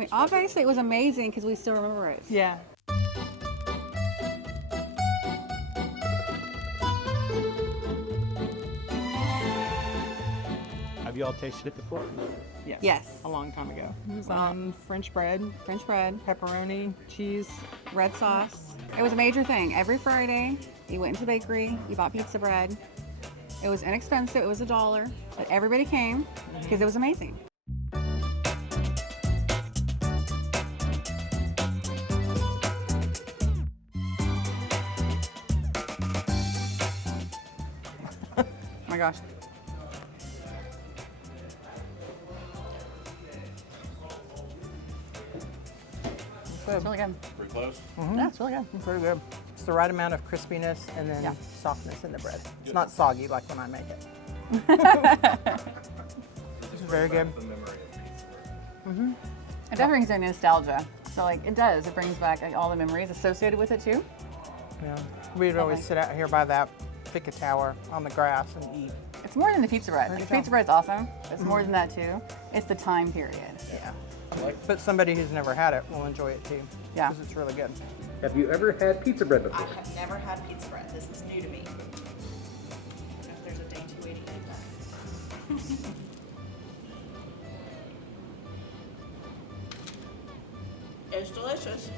mean, obviously it was amazing because we still remember it. Yeah. Have you all tasted it before? Yes. A long time ago. It was French bread, pepperoni, cheese. Red sauce. It was a major thing. Every Friday, you went into the bakery, you bought pizza bread. It was inexpensive. It was $1, but everybody came because it was amazing. Oh my gosh. It's really good. Pretty close. Yeah, it's really good. It's pretty good. It's the right amount of crispiness and then Yeah. softness in the bread. It's not soggy like when I make it. This is very good. The memory of pizza bread. It definitely brings in nostalgia. So like it does. It brings back like, all the memories associated with it too. Yeah. We'd always sit out here by that Fika tower on the grass and eat. It's more than the pizza bread. Like, you go. pizza bread's awesome. It's more than that too. It's the time period. Yeah. But somebody who's never had it will enjoy it too. Yeah. Because it's really good. Have you ever had pizza bread before? I have never had pizza bread. This is new to me. I don't know if there's a dainty way to eat that. It's delicious.